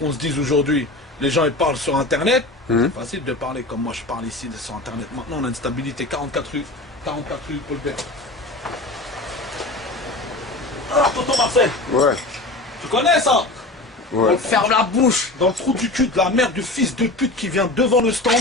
qu'on se dise aujourd'hui, les gens ils parlent sur internet, c'est facile de parler comme moi je parle ici sur internet. Maintenant on a une stabilité, 44 rue Paul Bert. Ah, tonton Marcel. Ouais. Tu connais ça? Ouais. On ferme la bouche dans le trou du cul de la mère du fils de pute qui vient devant le stand,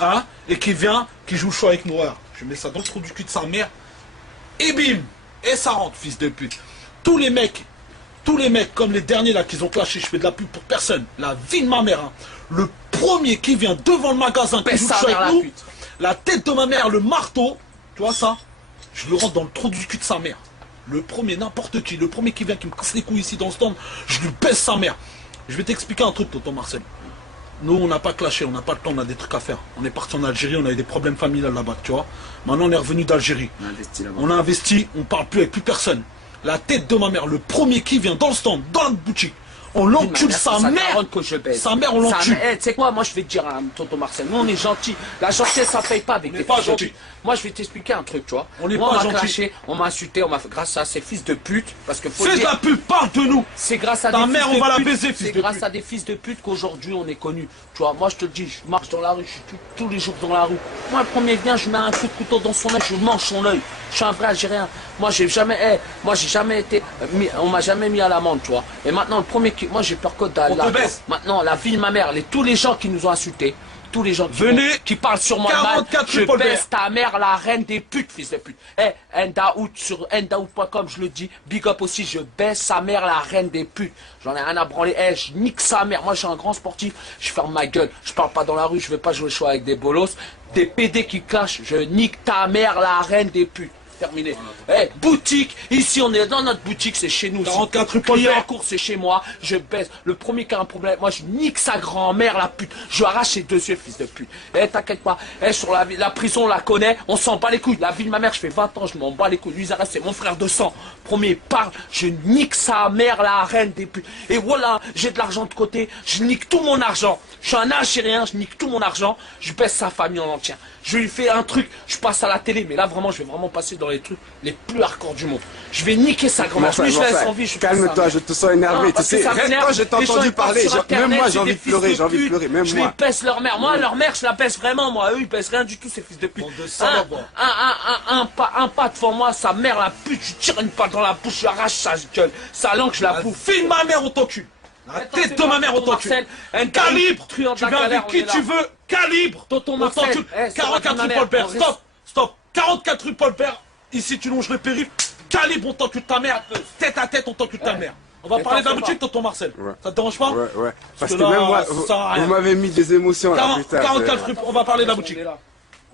hein, et qui joue chaud avec Noir. Je mets ça dans le trou du cul de sa mère, et bim, et ça rentre, fils de pute. Tous les mecs comme les derniers là qui ont clashé, je fais de la pub pour personne, la vie de ma mère, hein. Le premier qui vient devant le magasin, qui joue chaud avec nous, la tête de ma mère, le marteau, tu vois ça, je le rentre dans le trou du cul de sa mère. Le premier, n'importe qui, le premier qui vient, qui me casse les couilles ici dans le stand, je lui baisse sa mère. Je vais t'expliquer un truc, tonton Marcel. Nous, on n'a pas clashé, on n'a pas le temps, on a des trucs à faire. On est parti en Algérie, on a eu des problèmes familiaux là-bas, tu vois. Maintenant, on est revenu d'Algérie. On a investi, on parle plus avec plus personne. La tête de ma mère, le premier qui vient dans le stand, dans la boutique, on l'encule sa mère. Sa mère, on l'encule. Tu sais quoi, moi je vais te dire à tonton Marcel, nous on est gentils. La gentillesse ça paye pas avec des pas gentils. Moi je vais t'expliquer un truc, tu vois. On est moi, pas on m'a gentils. clashé, on m'a insulté, on m'a fait grâce à ces fils de pute. Parce que faut C'est de dire, la pub, parle de nous. c'est grâce à Ta des mère, fils on va de la pute. baiser, fils C'est de grâce pute. à des fils de pute qu'aujourd'hui on est connu. Tu vois, moi je te le dis, je marche dans la rue, je suis tous les jours dans la rue. Moi le premier vient, je mets un coup de couteau dans son œil, je mange son œil. Je suis un vrai Algérien. Moi j'ai jamais été, on m'a jamais mis à l'amende, tu vois. Et maintenant le premier qui, moi j'ai peur que On te baisse. maintenant la vie de ma mère, tous les gens qui nous ont insultés, tous les gens qui parlent sur moi mal, 44 je rue Paul baisse ta mère, la reine des putes, fils de pute. Ndaout sur ndaout.com, je le dis, big up aussi, je baisse sa mère, la reine des putes. J'en ai rien à branler, je nique sa mère. Moi je suis un grand sportif, je ferme ma gueule, je parle pas dans la rue, je vais pas jouer chaud avec des bolos, des PD qui clashent, je nique ta mère, la reine des putes. Terminé. Boutique, ici on est dans notre boutique, c'est chez nous. 44 rue Paul Client en Bert. cours, c'est chez moi, je baisse. Le premier qui a un problème, moi je nique sa grand-mère, la pute. Je lui arrache ses deux yeux, fils de pute. T'inquiète pas, sur la prison, on la connaît, on s'en bat les couilles. La vie de ma mère, je fais 20 ans, je m'en bats les couilles. Lui, Zara, c'est mon frère de sang. Premier parle, je nique sa mère, la reine des putes. Et voilà, j'ai de l'argent de côté, je nique tout mon argent. Je suis un Algérien, je nique tout mon argent, je baisse sa famille en entière. Je lui fais un truc, je passe à la télé, mais là vraiment, je vais vraiment passer dans les trucs les plus hardcore du monde. Je vais niquer sa grand-mère. Je laisse en vie, je Calme-toi, je te sens énervé. Tu sais, quand je t'ai entendu parler, même moi j'ai envie de pleurer, même je moi. les baisse leur mère. Moi, leur mère, je la baisse vraiment, moi. Eux, ils baissent rien du tout, ces fils de pute. Un pas devant moi, sa mère, la pute, je tire une patte dans la bouche, je lui arrache sa gueule. Sa langue, je la bouffe. Fille de ma mère, on t'encule. La tête de ma mère, on t'encule. Calibre, tu viens avec qui tu veux. Calibre, tonton on Marcel. t'encule. 44 rue Paul Bert, stop. 44 rue Paul Bert, ici tu longes le périph'. Calibre, on t'encule ta mère. Tête à tête, on t'encule ta mère. On va parler de la boutique, tonton Marcel. Ça te dérange pas? Ouais. Parce que là, même moi, ça sert à rien. vous m'avez mis des émotions là, putain. 44 rue, on va parler de la boutique.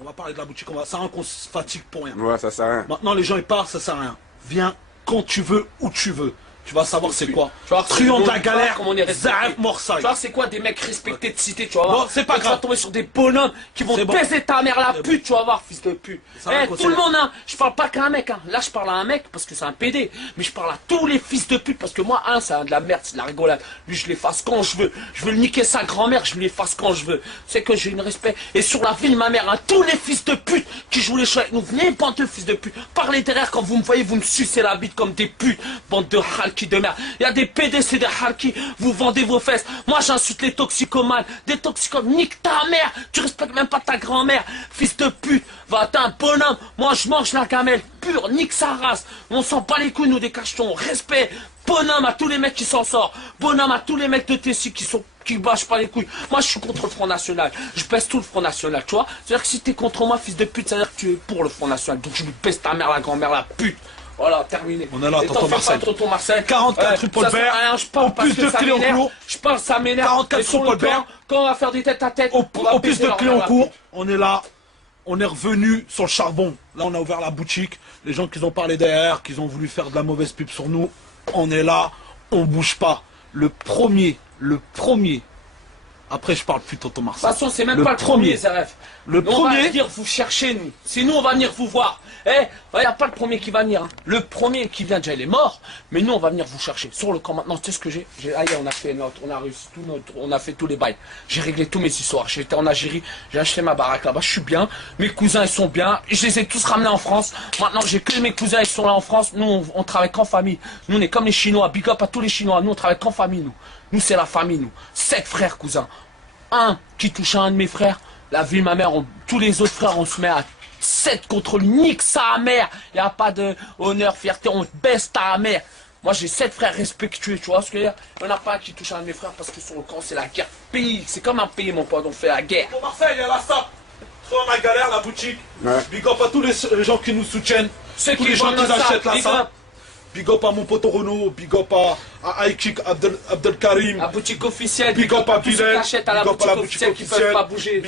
On va parler de la boutique, ça rend qu'on se fatigue pour rien. Ouais, ça sert à rien. Maintenant, les gens ils parlent, ça sert à rien. Viens quand tu veux, où tu veux. Tu vas savoir c'est quoi. Tu vois, Truand de la galère, comme on est respecté. Zaïf Morsaï. Tu vois, c'est quoi des mecs respectés de cité, tu vas voir. Bon, c'est pas Tu vas grave. tomber sur des bonhommes qui vont C'est bon. baiser ta mère la pute, tu vas voir, fils de pute. Ça va, Tout le monde, hein. Je parle pas qu'à un mec, hein. Là, je parle à un mec parce que c'est un PD. Mais je parle à tous les fils de pute parce que moi, c'est de la merde, c'est de la rigolade. Lui, je l'efface quand je veux. Je veux le niquer sa grand-mère, je l'efface quand je veux. C'est que j'ai une respect. Et sur la vie de ma mère, hein, tous les fils de pute qui jouent les choses avec nous, venez, bande de fils de pute. Parlez derrière quand vous me voyez, vous me sucez la bite comme des putes. Bande de halki de merde. Il y a des PD, c'est des halki. Vous vendez vos fesses. Moi, j'insulte les toxicomanes. Des toxicomanes. Nique ta mère. Tu respectes même pas ta grand-mère. Fils de pute. Va, t'es un bonhomme. Moi, je mange la gamelle pure. Nique sa race. On s'en bat les couilles, nous, des cachetons. Respect. Bonhomme à tous les mecs qui s'en sortent. Bonhomme à tous les mecs de Tessie qui bâchent pas les couilles. Moi, je suis contre le Front National. Je baisse tout le Front National, tu vois. C'est-à-dire que si t'es contre moi, fils de pute, ça veut dire que tu es pour le Front National. Donc, je lui baisse ta mère, la grand-mère, la pute. Voilà, terminé. On est là, Et tonton t'en fais Marcel. pas, tonton Marcel. 44 rue Paul Ça sert Bert. à rien, je parle Au parce plus que de ça clients m'énerve. courts. Je parle, ça m'énerve. 44 Et sur rue le Paul Bert. plan, quand on va faire des têtes à tête, Au on va plus baiser de leur clients mère, courts, on est là. On est revenu sur le charbon. Là, on a ouvert la boutique. Les gens qui ont parlé derrière, qui ont voulu faire de la mauvaise pub sur nous, on est là. On bouge pas. Le premier. Après, je parle plus, tonton De Marcel. toute façon, c'est même pas le premier, Zaref. Le Nous, on va premier. venir vous chercher, nous. C'est nous, on va venir vous voir. Il n'y a pas le premier qui va venir. Hein. Le premier qui vient déjà, il est mort. Mais nous, on va venir vous chercher. Sur le camp maintenant, tu sais ce que j'ai? On a fait on a réussi on a fait tous les bails. J'ai réglé tous mes histoires. J'étais en Algérie, j'ai acheté ma baraque là-bas. Je suis bien. Mes cousins, ils sont bien. Je les ai tous ramenés en France. Maintenant, j'ai que mes cousins, ils sont là en France. Nous, on travaille qu'en famille. Nous, on est comme les Chinois. Big up à tous les Chinois. Nous, on travaille qu'en famille, nous. Nous, c'est la famille, nous. 7 frères, cousin. Un qui touche à un de mes frères. La vie, ma mère, tous les autres frères, on se met à 7 contre lui. Nique sa mère. Il n'y a pas de honneur, fierté. On baisse ta mère. Moi, j'ai 7 frères respectueux, tu vois ce que je veux dire. Il n'y en a pas un qui touche à un de mes frères parce que sur le camp, c'est la guerre. Pays, c'est comme un pays, mon pote. On fait la guerre. Pour Marseille, il y a la SAP. Trop la galère, la boutique. Ouais. Big up à tous les gens qui nous soutiennent. Ceux Tous qui les gens vendent qui ça, achètent la big SAP. up. Big up à mon pote Renault, big up à Aïkik Abdel Karim, La boutique officielle, big up à tous ceux qui Bilal, achètent à la boutique officielle qui ne peuvent pas bouger.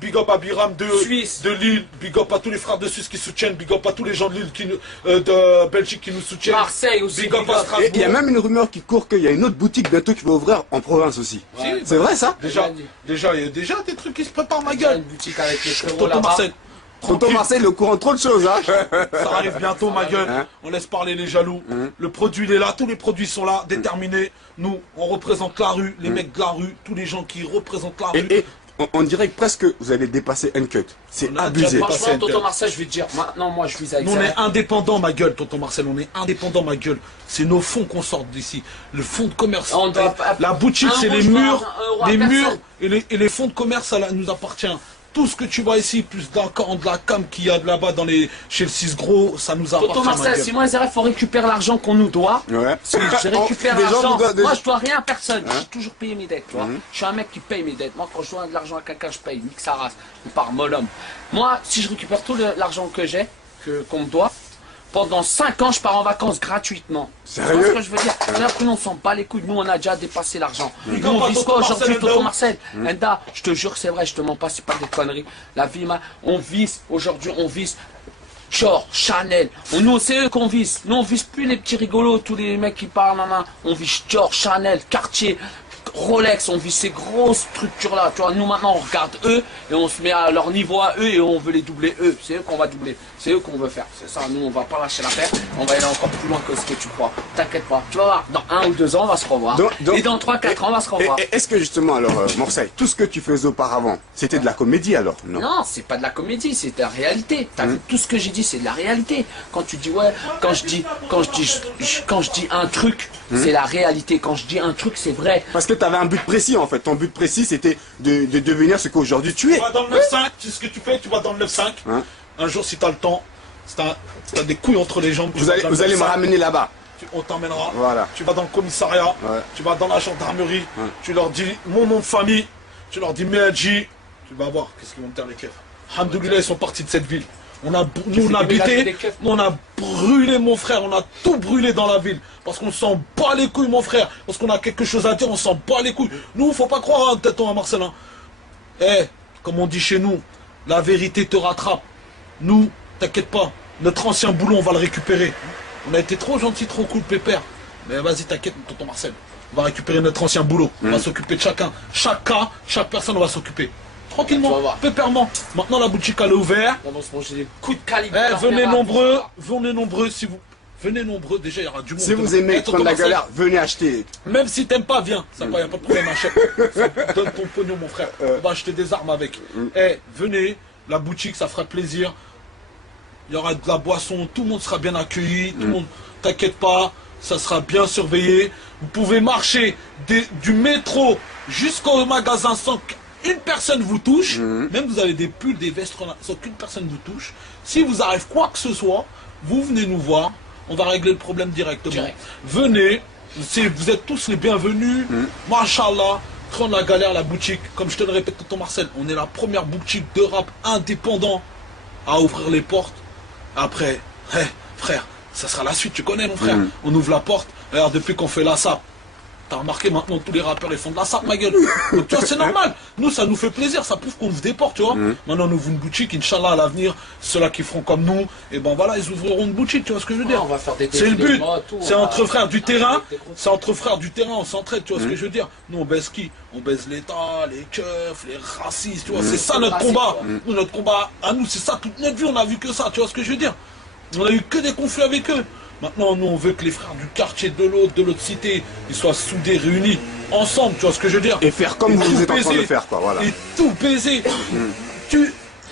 Big up à Biram Suisse. de Lille, big up à tous les frères de Suisse qui soutiennent, big up à tous les gens de Lille de Belgique qui nous soutiennent. Marseille aussi. Big up à Strasbourg. Et il y a même une rumeur qui court qu'il y a une autre boutique bientôt qui va ouvrir en province aussi. Ouais. C'est vrai ça? Déjà, il y a déjà des trucs qui se préparent, ma Il y a gueule. une boutique avec les frérots Tonton là-bas. Marcel. Tonton Marseille, le courant trop de choses, hein. Ça arrive bientôt, ma gueule. Hein? On laisse parler les jaloux. Le produit, il est là. Tous les produits sont là, déterminés. Nous, on représente la rue, les mecs de la rue, tous les gens qui représentent la rue. Et on dirait que presque vous allez dépasser N-Cut. C'est On a abusé. déjà Franchement, tonton Marcel, je vais te dire, maintenant, moi, je vise avec Nous, on ça. est indépendants, ma gueule, tonton Marcel. On est indépendants, ma gueule. C'est nos fonds qu'on sort d'ici. Le fonds de commerce. On doit pas- La boutique, un c'est euro, les je dois murs. un euro à Les personne. murs et les fonds de commerce, ça nous appartient. Tout ce que tu vois ici, plus d'accord de la cam qu'il y a de là-bas chez le 6 gros, ça nous appartient. Tonton ma Marcel, gueule. si moi, il faut récupérer l'argent qu'on nous doit. Ouais. Si je récupère Des gens l'argent, vous doivent- moi je dois rien à personne, j'ai toujours payé mes dettes, tu vois. Je suis un mec qui paye mes dettes. Moi quand je dois de l'argent à quelqu'un, je paye, nique sa race, on part molhomme. Moi, si je récupère tout l'argent que j'ai, qu'on me doit, pendant 5 ans, je pars en vacances gratuitement. Sérieux? Tu vois ce que je veux dire? C'est-à-dire que nous, on s'en bat les couilles. Nous, on a déjà dépassé l'argent. Nous, Quand on pas vise tonton quoi Marcel, aujourd'hui, Enda tonton où Marcel? Enda, je te jure, c'est vrai, je te mens pas, c'est pas des conneries. La vie, on vise, aujourd'hui, on vise Dior, Chanel. Nous, c'est eux qu'on vise. Nous, on vise plus les petits rigolos, tous les mecs qui parlent, maman. On vise Dior, Chanel, Cartier, Rolex, on vit ces grosses structures-là. Tu vois, nous maintenant on regarde eux et on se met à leur niveau à eux et on veut les doubler eux. C'est eux qu'on va doubler. C'est eux qu'on veut faire. C'est ça, nous on va pas lâcher l'affaire. On va aller encore plus loin que ce que tu crois. T'inquiète pas. Tu vas voir, dans 1 ou 2 ans on va se revoir. Et dans 3-4 ans on va se revoir. Est-ce que justement alors, Marseille, tout ce que tu faisais auparavant, c'était de la comédie alors? Non. Non, c'est pas de la comédie, c'est de la réalité. T'as vu, tout ce que j'ai dit, c'est de la réalité. Quand tu dis ouais, quand je dis un truc, c'est la réalité. Quand je dis un truc, c'est vrai. Parce que tu avais un but précis en fait. Ton but précis c'était de devenir ce qu'aujourd'hui tu es. Tu vas dans le 9-5, tu sais ce que tu fais, tu vas dans le 9-5. Hein? Un jour, si t'as le temps, si t'as des couilles entre les jambes, tu Vous vas allez, dans le vous allez me 9-5, ramener là-bas. on t'emmènera. Voilà. Tu vas dans le commissariat, Ouais. tu vas dans la gendarmerie, Ouais. tu leur dis mon nom de famille, tu leur dis Meadji, tu vas voir qu'est-ce qu'ils vont me dire les keufs. Alhamdoulilah, ils sont partis de cette ville. Nous on a déménager buté, des keufs. nous on a brûlé mon frère, on a tout brûlé dans la ville. Parce qu'on s'en bat les couilles mon frère. Parce qu'on a quelque chose à dire, on s'en bat les couilles. Nous, faut pas croire, hein, peut-être à Marcelin. Comme on dit chez nous, la vérité te rattrape. Nous, t'inquiète pas, notre ancien boulot, on va le récupérer. On a été trop gentil, trop cool, pépère. Mais vas-y, t'inquiète, tonton Marcel. On va récupérer notre ancien boulot. On va s'occuper de chacun. Chaque cas, chaque personne, on va s'occuper. Tu Tranquillement, vas voir. pépèrement. Maintenant, la boutique, elle est ouverte. On va se manger des coups de calibre. Venez nombreux, si vous... Venez nombreux, déjà, il y aura du monde. Si vous aimez tonton prendre la Marcel, galère, venez acheter. même si t'aimes pas, viens. Ça va, y a pas de problème, achète. Donne ton pognon, mon frère. On va acheter des armes avec. Venez, la boutique, ça fera plaisir. Il y aura de la boisson, tout le monde sera bien accueilli. Tout le monde, t'inquiète pas, ça sera bien surveillé. Vous pouvez marcher du métro jusqu'au magasin sans qu'une personne vous touche. Même vous avez des pulls, des vestes, sans qu'une personne vous touche. Si vous arrive quoi que ce soit, vous venez nous voir. On va régler le problème directement. Direct. Venez, vous êtes tous les bienvenus. Machallah, prendre la galère, la boutique. Comme je te le répète, tonton Marcel, on est la première boutique de rap indépendant à ouvrir les portes. Après, frère, ça sera la suite, tu connais mon frère. On ouvre la porte. Alors depuis qu'on fait la SAP, t'as remarqué maintenant tous les rappeurs ils font de la SAP, ma gueule. Donc tu vois, c'est normal. Nous, ça nous fait plaisir, ça prouve qu'on ouvre des portes, tu vois. Maintenant, on ouvre une boutique, Inch'Allah, à l'avenir, ceux-là qui feront comme nous, et ben voilà, ils ouvriront une boutique, tu vois ce que je veux dire. On va faire des C'est le défilés but. de moto, C'est on va- entre frères du terrain. des gros- C'est entre frères du terrain, on s'entraide, tu vois ce que je veux dire. Nous, on baise qui? On baise l'État, les keufs, les racistes, tu vois. C'est ça notre Raciste, combat. ouais. Nous, notre combat, à nous, c'est ça. Toute notre vie, on a vu que ça, tu vois ce que je veux dire. On a eu que des conflits avec eux. Maintenant, nous, on veut que les frères du quartier de l'autre cité, ils soient soudés, réunis, ensemble, tu vois ce que je veux dire. Et faire comme Et vous tout êtes en train de baiser. faire, quoi, voilà. Et tout baiser.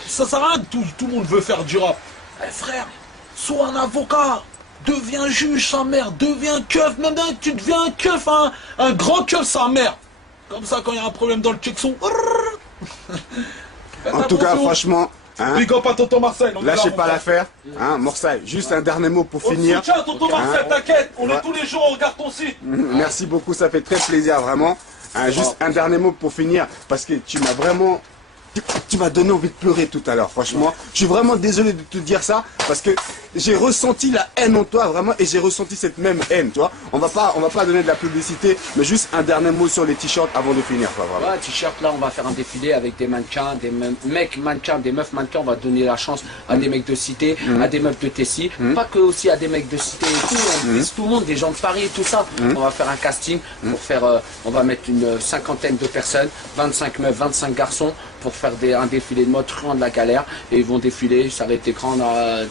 Ça sert à rien que tout le monde veut faire du rap. Frère, sois un avocat. deviens juge, sa mère, deviens keuf, même tu deviens un keuf, un grand keuf, sa mère. Comme ça, quand il y a un problème dans le Tchèque-son. En tout cas, franchement, hein, big up à tonton Marcel. lâchez pas l'affaire. Hein, Morsaille, juste un dernier mot pour finir. Tiens, tonton Marcel, t'inquiète, on est tous les jours, on regarde ton site. Merci beaucoup, ça fait très plaisir, vraiment. Hein, juste un dernier mot pour finir, parce que tu m'as vraiment... Tu m'as donné envie de pleurer tout à l'heure, franchement. Je suis vraiment désolé de te dire ça, parce que j'ai ressenti la haine en toi, vraiment, et j'ai ressenti cette même haine, tu vois. On va pas donner de la publicité, mais juste un dernier mot sur les t-shirts avant de finir, quoi, vraiment. Ouais, t-shirt, là, on va faire un défilé avec des mannequins, des mecs mannequins, des meufs mannequins. On va donner la chance à des mecs de cité, à des meufs de Tessie, pas que aussi à des mecs de cité et tout. On vise tout le monde, des gens de Paris et tout ça. On va faire un casting pour faire, on va mettre une cinquantaine de personnes, 25 meufs, 25 garçons, pour faire un défilé de mode truand de la galère, et ils vont défiler, ça va être écran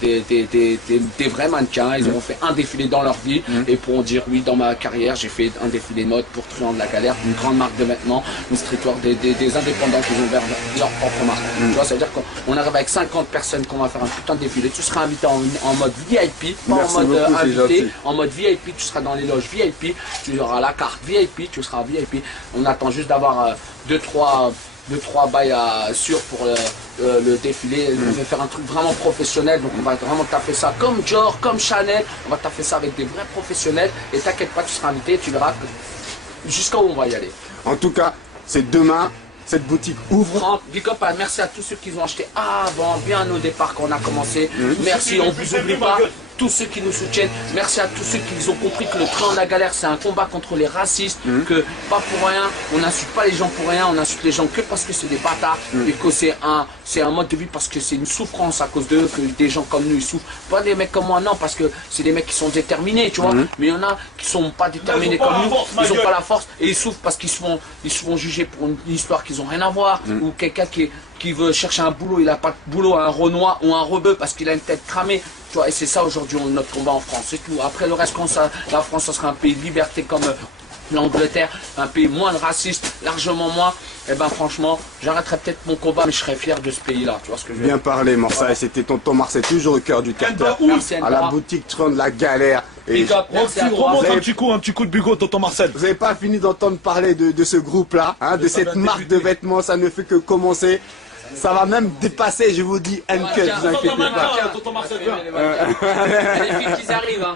des vrais mannequins. Ils auront fait un défilé dans leur vie et pourront dire oui, dans ma carrière j'ai fait un défilé de mode pour truand de la galère, une grande marque de vêtements, une streetwear, des indépendants qui ont ouvert leur propre marque. Tu vois, ça veut dire qu'on arrive avec 50 personnes qu'on va faire un putain de défilé. Tu seras invité en mode VIP, pas en mode invité, en mode VIP. Tu seras dans les loges VIP, tu auras la carte VIP, tu seras VIP. On attend juste d'avoir 2-3 bails sûrs pour le défilé. On va faire un truc vraiment professionnel, donc on va vraiment taffer ça comme Dior, comme Chanel. On va taffer ça avec des vrais professionnels, et t'inquiète pas, tu seras invité, tu verras jusqu'à où on va y aller. En tout cas, c'est demain, cette boutique ouvre. Big up, merci à tous ceux qui ont acheté avant, bien au départ quand on a commencé. Merci, on vous oublie pas. Tous ceux qui nous soutiennent, merci à tous ceux qui ont compris que le train de la galère, c'est un combat contre les racistes, que pas pour rien, on n'insulte pas les gens pour rien, on insulte les gens que parce que c'est des bâtards, et que c'est un mode de vie, parce que c'est une souffrance à cause d'eux, que des gens comme nous ils souffrent. Pas des mecs comme moi, non, parce que c'est des mecs qui sont déterminés, tu vois, mais il y en a qui sont pas déterminés comme nous, ils ont pas la force, et ils souffrent parce qu'ils se font juger pour une histoire qu'ils ont rien à voir, ou quelqu'un qui veut chercher un boulot, il a pas de boulot, un Renoir ou un rebeu parce qu'il a une tête cramée. Tu vois, et c'est ça aujourd'hui notre combat en France, c'est tout. Après le reste, la France, ça sera un pays de liberté comme l'Angleterre, un pays moins raciste, largement moins. Et ben franchement, j'arrêterai peut-être mon combat, mais je serais fier de ce pays-là. Tu vois ce que je veux dire? Bien parlé, Morsaille. C'était tonton Marcel, toujours au cœur du territoire, à la boutique Truand de la galère. Et remonte un petit coup de bugot, tonton Marcel. Vous n'avez pas fini d'entendre parler de ce groupe-là, hein, de cette marque de vêtements. Ça ne fait que commencer. Ça va même dépasser, je vous dis, un cut, ne vous inquiétez pas. Tonton Marcel, viens. Les filles qui arrivent, hein.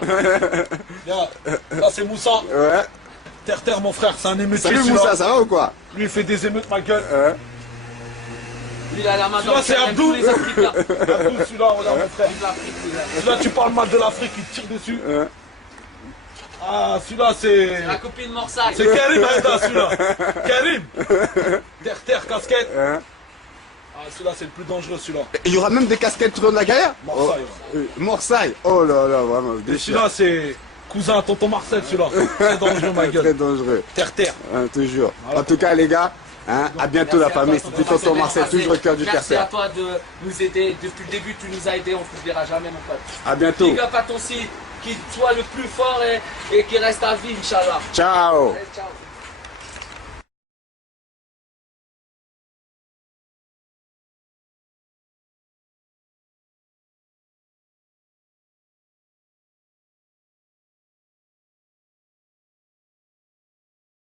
Là, c'est Moussa. Ouais. Terre, mon frère, c'est un émeutier. Salut Moussa, ça va ou quoi? Lui, il fait des émeutes, ma gueule. Lui, il a la main dans le c'est Abdou. les Africains. Abdou, celui-là, regarde, mon frère. Celui-là, tu parles mal de l'Afrique, il tire dessus. Ah, celui-là, c'est... la copine de Morsaille. C'est Karim, celui-là. Karim. Terre, casquette. Ah, celui-là, c'est le plus dangereux, celui-là. Il y aura même des casquettes Truand de la galère? Morsaille. Morsaille. Oh là là, vraiment. Celui-là, c'est cousin à tonton Marcel, celui-là. Très dangereux, ma gueule. Très dangereux. Terre. Toujours. Voilà. En tout cas, les gars, hein, à bientôt la famille. C'était tonton Marcel, toujours au cœur du terre. Merci à toi de nous aider. Depuis le début, tu nous as aidés. On ne t'oubliera jamais, mon pote. À bientôt. Big up à ton site, qui soit le plus fort et qui reste à vie, Inch'Allah. Ciao. Ciao.